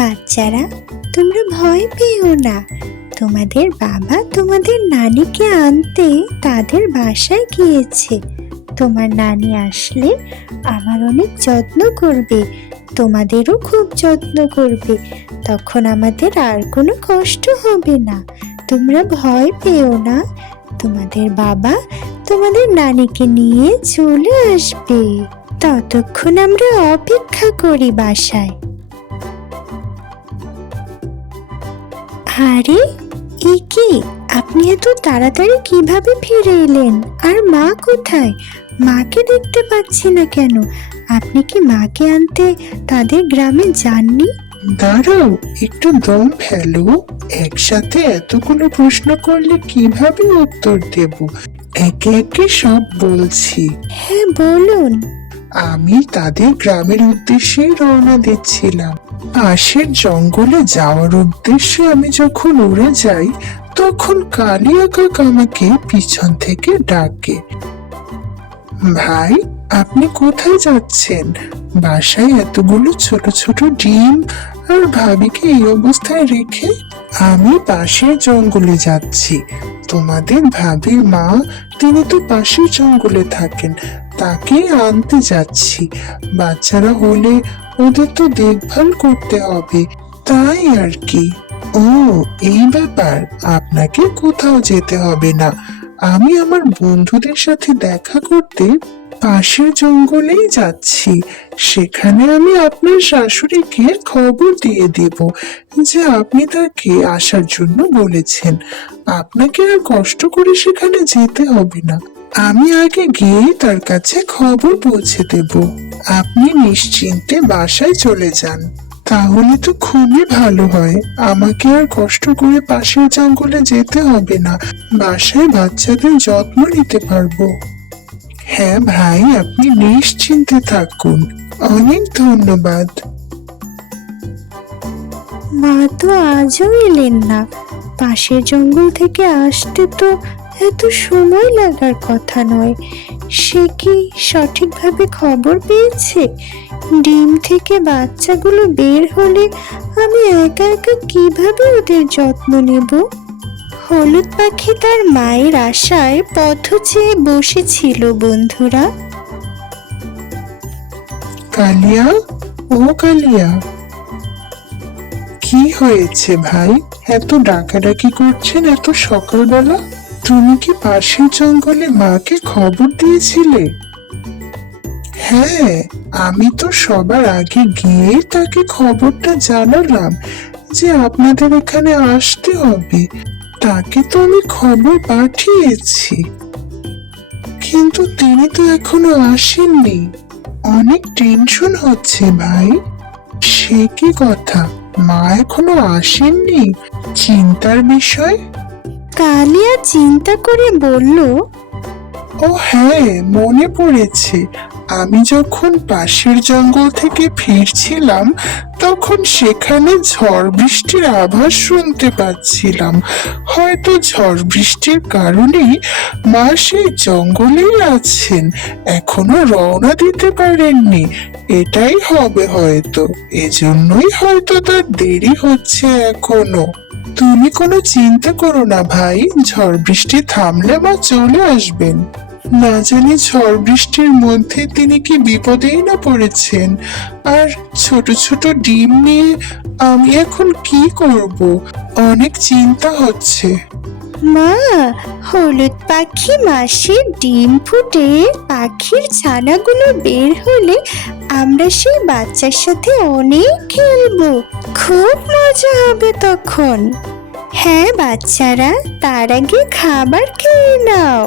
বাচ্চারা, তোমরা ভয় পেও না। তোমাদের বাবা তোমাদের নানিকে আনতে তাদের বাসায় গিয়েছে। তোমার নানি আসলে আমার অনেক যত্ন করবে, তোমাদেরও খুব যত্ন করবে। তখন আমাদের আর কোনো কষ্ট হবে না। তোমরা ভয় পেও না। তোমাদের বাবা তোমাদের নানিকে নিয়ে চলে আসবে। ততক্ষণ আমরা অপেক্ষা করি বাসায়। আরে, এ কি? আপনি এত তাড়াতাড়ি কিভাবে ফিরে এলেন? আর মা কোথায়? মাকে দেখতে পাচ্ছি না কেন? আপনি কি মাকে আনতে তাদের গ্রামে যাননি? দাঁড়াও, একটু দম ফেলো। একসাথে এতগুলো প্রশ্ন করলে কিভাবে উত্তর দেব? একে একে সব বলছি। হ্যাঁ, বলুন। আমি তাদের গ্রামের উদ্দেশ্যে রওনা দিচ্ছিলাম। পাশের জঙ্গলে যাওয়ার উদ্দেশ্যে আমি যখন উড়ে যাই, তখন কালিয়া কাক আমাকে পিছন থেকে ডাকে। ভাই, আপনি কোথায় যাচ্ছেন? বাসায় এতগুলো ছোট ছোট ডিম আর ভাবিকে এই অবস্থায় রেখে? আমি পাশের জঙ্গলে যাচ্ছি। তোমাদের ভাবির মা, তিনি তো পাশের জঙ্গলে থাকেন, তাকে আনতে যাচ্ছি। বাচ্চারা হলে ওদের তো দেখভাল করতে হবে, তাই আর কি। ও, এই ব্যাপার। আপনাকে কোথাও যেতে হবে না। আমি আমার বন্ধুদের সাথে দেখা করতে পাশের জঙ্গলেই যাচ্ছি। সেখানে আমি আপনার শাশুড়িকে খবর দিয়ে দেব যে আপনি তাকে আসার জন্য বলেছেন। আপনাকে আর কষ্ট করে সেখানে যেতে হবে না। আমি আগে গিয়ে তার কাছে খবর পৌঁছে দেব। আপনি নিশ্চিন্তে বাসায় চলে যান। তাহলে তো খুবই ভালো হয়। আমাকে আর কষ্ট করে পাশের জঙ্গলে যেতে হবে না। বাসায় বাচ্চাদের যত্ন নিতে পারবো। হ্যাঁ ভাই, আপনি নিশ্চিন্তে থাকুন। অনেক ধন্যবাদ। মা তো আজও এলেন না। পাশের জঙ্গল থেকে আসতে তো এত সময় লাগার কথা নয়। সে কি সঠিকভাবে খবর পেয়েছে? ডিম থেকে বাচ্চাগুলো বের হলে আমি একা একা কিভাবে ওদের যত্ন নেব? হলুদ পাখি তার মায়ের আশায় পথ চেয়ে বসেছিল। বন্ধুরা, কালিয়া, ও কালিয়া, কি হয়েছে ভাই? এত ডাকাডাকি করছেন এত সকালবেলা? তুমি কি পাশের জঙ্গলে মাকে খবর দিয়েছিলে? হ্যাঁ, আমি তো সবার আগে গিয়ে তাকে খবরটা জানালাম যে আপনাদের এখানে আসতে হবে। তাকে তো আমি খবর পাঠিয়েছি, কিন্তু তিনি তো এখনো আসেননি। অনেক টেনশন হচ্ছে ভাই। সে কি কথা? মা এখনো আসেননি? চিন্তার বিষয়। কালিয়া চিন্তা করে বলল, ও হ্যাঁ, মনে পড়েছে। আমি যখন পাশের জঙ্গল থেকে ফিরছিলাম, তখন সেখানে ঝড় বৃষ্টির আভাস শুনতে পাচ্ছিলাম। হয়তো ঝড় বৃষ্টির কারণেই মা সেই জঙ্গলেই আছেন, এখনো রওনা দিতে পারেননি। এটাই হবে হয়তো, এজন্যই হয়তো তার দেরি হচ্ছে এখনো। তুমি কোনো চিন্তা করো না ভাই, ঝড় বৃষ্টি থামলে মা চলে আসবেন। না জানি ঝড় বৃষ্টির মধ্যে তিনি কি বিপদেই না পড়েছেন। আর ছোট ছোট ডিম নিয়ে আমি এখন কি করব? অনেক চিন্তা হচ্ছে। মা, হলুদ পাখি মাসে ডিম ফুটে পাখির ছানাগুলো বের হলে আমরা সেই বাচ্চার সাথে অনেক খেলবো। খুব মজা হবে তখন। হ্যাঁ বাচ্চারা, তার আগে খাবার খেয়ে নাও।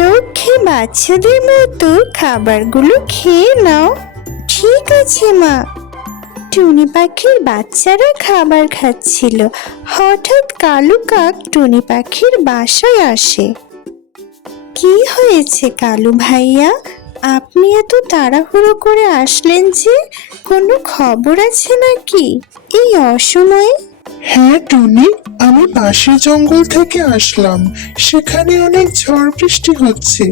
লক্ষ্মী বাচ্চাদের মতো খাবারগুলো খেয়ে নাও। ঠিক আছে মা। টুনি পাখির বাচ্চারা খাবার খাচ্ছিল। হঠাৎ কালু কাক টুনি পাখির বাসায় আসে। কি হয়েছে কালু ভাইয়া? আপনি এত তাড়াহুড়ো করে আসলেন যে? কোনো খবর আছে নাকি এই অসময়ে? হ্যাঁ টুনি, আমি পাশের জঙ্গল থেকে আসলাম। সেখানে অনেক ঝড় বৃষ্টি হচ্ছে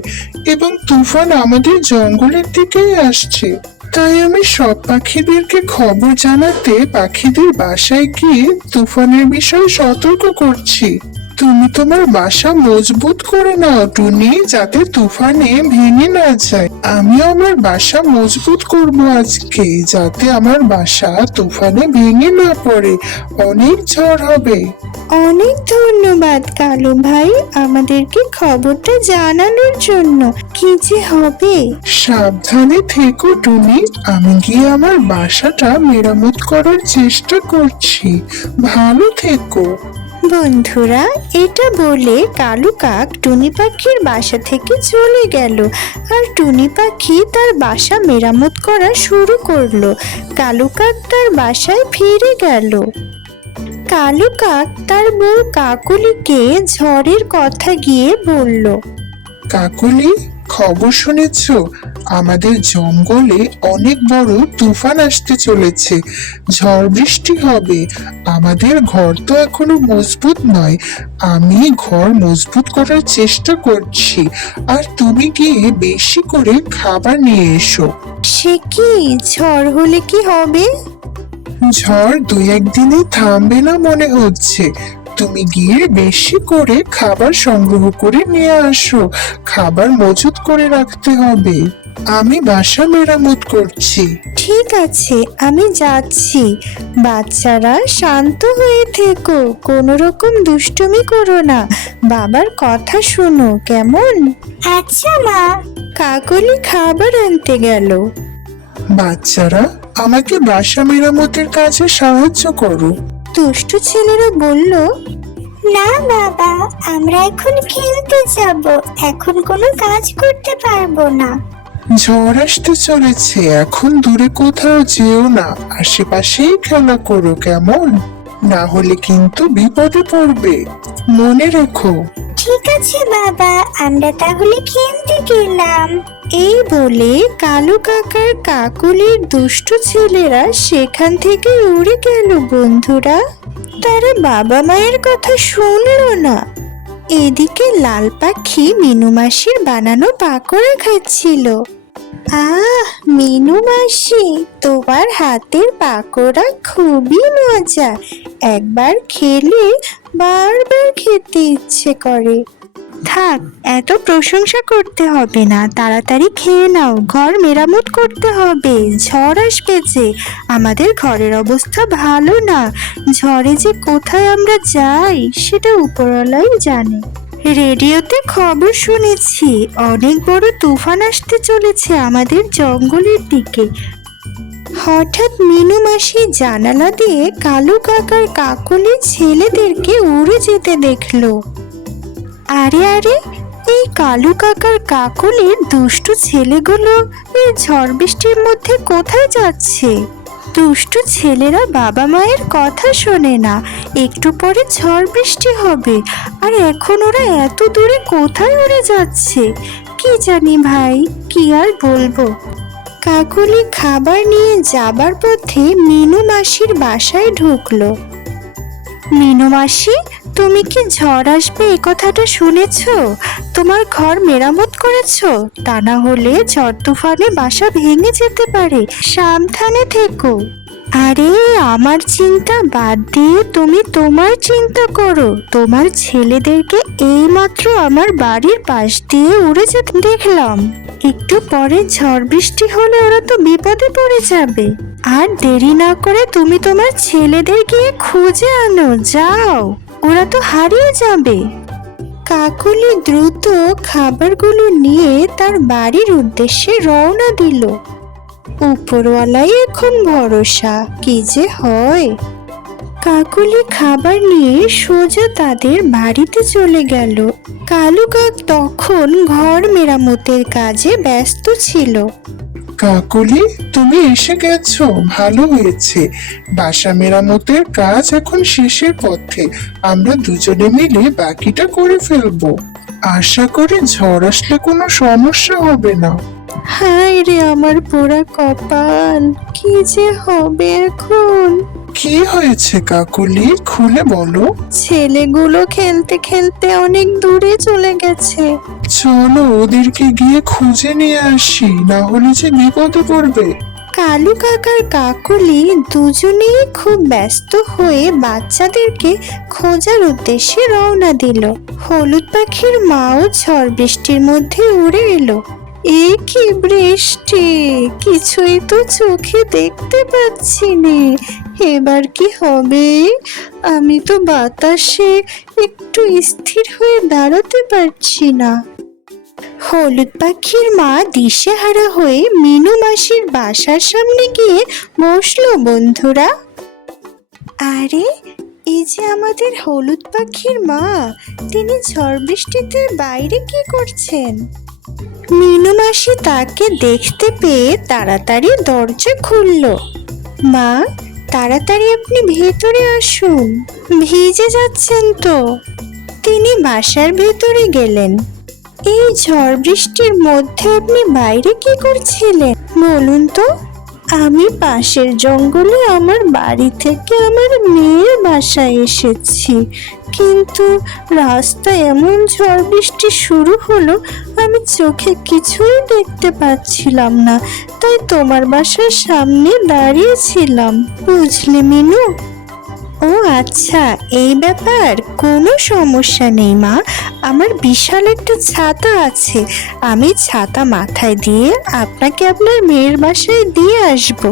এবং তুফান আমাদের জঙ্গলের দিকেই আসছে। তাই আমি সব পাখিদেরকে খবর জানাতে পাখিদের বাসায় গিয়ে তুফানের বিষয়ে সতর্ক করছি। তুমি তোমার বাসা মজবুত করে নাও টুনি, যাতে তুফানে ভেঙে না যায়। আমি আমার বাসা মজবুত করব আজকে, যাতে আমার বাসা তুফানে ভেঙে না পড়ে। অনেক ঝড় হবে। অনেক ধন্যবাদ কালু ভাই, আমাদেরকে খবরটা জানানোর জন্য। কি যে হবে। সাবধানে থেকো টুনি, আমি গিয়ে আমার বাসাটা মেরামত করার চেষ্টা করছি। ভালো থেকো। বন্ধুরা, এটা বলে কালু কাক টুনি পাখির বাসা থেকে চলে গেল, আর টুনি পাখি তার বাসা মেরামত করা শুরু করলো। কালু কাক তার বাসায় ফিরে গেল। কালু কাক তার বউ কাকলিকে ঝড়ের কথা গিয়ে বলল। কাকলি, খবর শুনেছ? আমাদের জঙ্গলে অনেক বড় তুফান আসতে চলেছে। ঝড় বৃষ্টি হবে। আমাদের ঘর তো এখনো মজবুত নয়। আমি ঘর মজবুত করার চেষ্টা করছি, আর তুমি গিয়ে বেশি করে খাবার নিয়ে এসো। সে কি, ঝড় হলে কি হবে? ঝড় 2-1 দিনে থামবে না মনে হচ্ছে। তুমি গিয়ে বেশি করে খাবার সংগ্রহ করে নিয়ে আসো। খাবার মজুত করে রাখতে হবে। আমি বাসা মেরামত করছি। ঠিক আছে, আমি যাচ্ছি। বাচ্চারা শান্ত হয়ে থেকো, কোনো রকম দুষ্টুমি করো না। বাবার কথা শোনো, কেমন? আচ্ছা মা। কাকলি খাবার আনতে গেল। বাচ্চারা, আমাকে বাসা মেরামতের কাজে সাহায্য করো। দুষ্টু ছেলেরা বলল, না বাবা, আমরা এখন খেলতে যাব, এখন কোনো কাজ করতে পারবো না। ঝড় আসতে চলেছে, এখন দূরে কোথাও যেও না। আশেপাশেই খেলা করো, কেমন? না হলে কিন্তু বিপদে পড়বে। মনে রেখো। ঠিক আছে বাবা, আমরা তাহলে খেলতে গেলাম। এই বলে কালু কাকার কাকলির দুষ্টু ছেলেরা সেখান থেকে উড়ে গেল। বন্ধুরা, তারা বাবা মায়ের কথা শুনলো না। এদিকে লাল পাখি মিনু মাসির বানানো পাকোড়া খাচ্ছিল। আহ মিনু মাসি, তোমার হাতের পাকোড়া খুবই মজা। একবার খেলে বারবার খেতে ইচ্ছে করে। থাক, এত প্রশংসা করতে হবে না, তাড়াতাড়ি খেয়ে নাও। ঘর মেরামত করতে হবে, ঝড় আসবে যে। আমাদের ঘরের অবস্থা ভালো না। ঝড়ে যে কোথায় আমরা যাই সেটা উপরওয়ালাই জানে। রেডিওতে খবর শুনেছি, অনেক বড় তুফান আসতে চলেছে আমাদের জঙ্গলের দিকে। হঠাৎ মিনু মাসি জানালা দিয়ে কালু কাকার কাকলি ছেলেদেরকে উড়ে যেতে দেখলো। আরে আরে, এই কালু কাকার কাকলির দুষ্টু ছেলেগুলো এই ঝড় বৃষ্টির মধ্যে কোথায় যাচ্ছে? দুষ্টু ছেলেরা বাবা মায়ের কথা শোনে না। একটু পরে ঝড় বৃষ্টি হবে, আর এখন ওরা এত দূরে কোথায় উড়ে যাচ্ছে? কি জানি ভাই, কি আর বলবো। কাকলি খাবার নিয়ে যাবার পথে মিনু মাসির বাসায় ঢুকলো। মিনু মাসি, তুমি কি ঝড় আসবে এ কথাটা শুনেছো? তোমার ঘর মেরামত করেছো? তা না হলে ঝড় তুফানে বাসা ভেঙে যেতে পারে, সাবধানে থেকো। আরে আমার চিন্তা বাদ দিয়ে তুমি তোমার চিন্তা করো। তোমার ছেলেদেরকে এইমাত্র আমার বাড়ির পাশ দিয়ে উড়ে যেতে দেখলাম। একটু পরে ঝড় বৃষ্টি হলে ওরা তো বিপদে পড়ে যাবে। আর দেরি না করে তুমি তোমার ছেলেদের গিয়ে খুঁজে আনো, যাও, ওরা তো হারিয়ে যাবে। কাকলি দ্রুত খাবারগুলো নিয়ে তার বাড়ির উদ্দেশ্যে রওনা দিল। উপরওয়ালাই এখন ভরসা, কি যে হয়। কাকলি খাবার নিয়ে সোজা তাদের বাড়িতে চলে গেল। কালু কাক তখন ঘর মেরামতের কাজে ব্যস্ত ছিল। কাকলি, তুমি এসে গেছো, ভালো হয়েছে। বাসা মেরামতের কাজ এখন শেষের পথে। আমরা দুজনে মিলে বাকিটা করে ফেলবো। আশা করি ঝড় আসলে কোনো সমস্যা হবে না। হায় রে আমার পোড়া কপাল, কি যে হবে এখন। কি হয়েছে কাকলি, খুলে বলো। ছেলেগুলো খেলতে খেলতে অনেক দূরে চলে গেছে। চলো ওদেরকে গিয়ে খুঁজে নিয়ে আসি, না হলে যে বিপদে পড়বে। কালু কাকার কাকলি দুজনেই খুব ব্যস্ত হয়ে বাচ্চাদেরকে খোঁজার উদ্দেশ্যে রওনা দিল। হলুদ পাখির মাও ঝড় বৃষ্টির মধ্যে উড়ে এলো। এ কি বৃষ্টি, কিছুই তো চোখে দেখতে পাচ্ছি নে, এবার কি হবে? আমি তো বাতাসে একটু স্থির হয়ে দাঁড়াতে পারছি না। হলুদ পাখির মা দিশেহারা হয়ে মিনু মাসির বাসার সামনে গিয়ে বসলো। বন্ধুরা, আরে এই যে আমাদের হলুদ পাখির মা, তিনি ঝড় বৃষ্টিতে বাইরে কি করছেন? মিনু মাসি তাকে দেখতে পেয়ে তাড়াতাড়ি দরজা খুলল। মা, তাড়াতাড়ি আপনি ভেতরে আসুন, ভিজে যাচ্ছেন তো। তিনি বাসার ভেতরে গেলেন। এই ঝড় বৃষ্টির মধ্যে আপনি বাইরে কি করছিলেন বলুন তো? আমি পাশের জঙ্গলে আমার বাড়ি থেকে আমার মেয়ের বাসায় এসেছি, কিন্তু রাস্তায় এমন ঝড় বৃষ্টি শুরু হলো, আমি চোখে কিছুই দেখতে পাচ্ছিলাম না, তাই তোমার বাসার সামনে দাঁড়িয়েছিলাম। বুঝলে মিনু? ও আচ্ছা, এই ব্যাপার, কোনো সমস্যা নেই মা, আমার বিশাল একটা ছাতা আছে, আমি ছাতা মাথায় দিয়ে আপনাকে আপনার মেয়ের বাসায় দিয়ে আসব।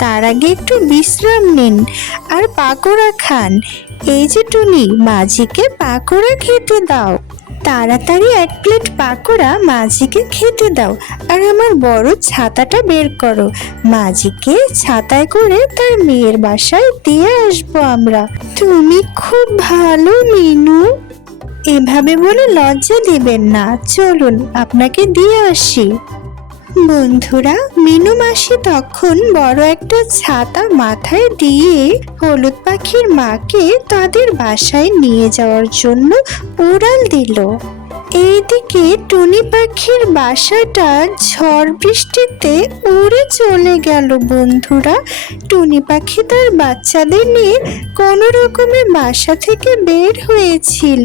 তার আগে একটু বিশ্রাম নিন আর পাকোড়া খান। এই যে টুনি, মাঝিকে পাকোড়া খেতে দাও। তাড়াতাড়ি 1 প্লেট পাকোড়া মাঝিকে খেতে দাও, আর আমার বড় ছাতাটা বের করো, মাঝিকে ছাতায় করে তার মেয়ের বাসায় দিয়ে আসবো আমরা। তুমি খুব ভালো মিনু, এভাবে বলে লজ্জা দিবেন না, চলুন আপনাকে দিয়ে আসি। বন্ধুরা, মিনু মাসি তখন বড় একটা ছাতা মাথায় দিয়ে হলুদ পাখির মাকে তাদের বাসায় নিয়ে যাওয়ার জন্য উড়াল দিল। এইদিকে টুনি পাখির বাসাটা ঝড় বৃষ্টিতে উড়ে চলে গেল। বন্ধুরা, টুনি পাখি তার বাচ্চাদের নিয়ে কোনো রকমে বাসা থেকে বের হয়েছিল,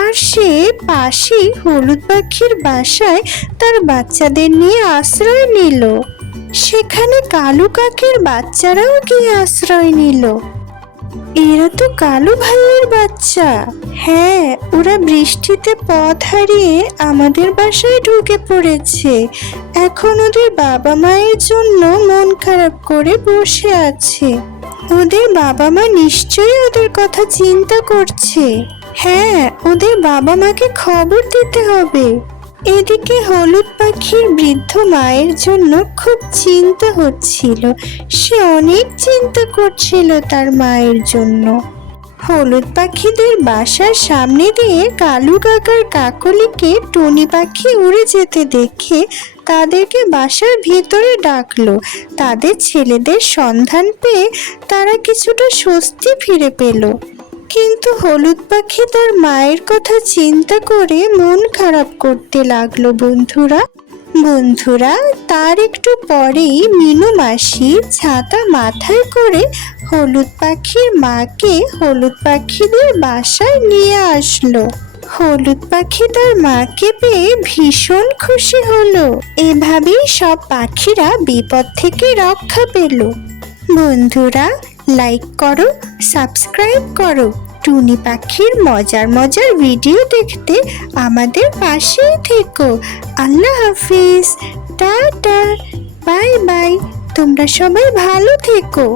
আর সে পাশেই হলুদ পাখির বাসায় তার বাচ্চাদের নিয়ে আশ্রয় নিল। সেখানে কালু কাকের বাচ্চারাও গিয়ে আশ্রয় নিল। এরা তো কালু ভাইয়ের বাচ্চা। হ্যাঁ, ওরা বৃষ্টিতে পথ হারিয়ে আমাদের বাসায় ঢুকে পড়েছে। এখন ওদের বাবা মায়ের জন্য মন খারাপ করে বসে আছে। ওদের বাবা মা নিশ্চয়ই ওদের কথা চিন্তা করছে। হ্যাঁ, ওদের বাবা মাকে খবর দিতে হবে। এদিকে হলুদ পাখির বৃদ্ধ মায়ের জন্য খুব চিন্তা হচ্ছিল। সে অনেক চিন্তা করছিল তার মায়ের জন্য। হলুদ পাখিদের বাসার সামনে দিয়ে কালু কাকার কাকলিকে টুনি পাখি উড়ে যেতে দেখে তাদেরকে বাসার ভিতরে ডাকলো। তাদের ছেলেদের সন্ধান পেয়ে তারা কিছুটা স্বস্তি ফিরে পেল। কিন্তু হলুদ পাখি তার মায়ের কথা চিন্তা করে মন খারাপ করতে লাগলো। বন্ধুরা, তার একটু পরেই মিনু মাসি ছাতা মাথায় করে হলুদ পাখির মাকে হলুদ পাখিদের বাসায় নিয়ে আসলো। হলুদ পাখি তার মাকে পেয়ে ভীষণ খুশি হলো। এভাবেই সব পাখিরা বিপদ থেকে রক্ষা পেল। বন্ধুরা, লাইক করো, সাবস্ক্রাইব করো। টুনি পাখির মজার মজার ভিডিও দেখতে আমাদের পাশেই থেকো। আল্লাহ হাফিজ, টাটা, বাই বাই। তোমরা সবাই ভালো থেকো।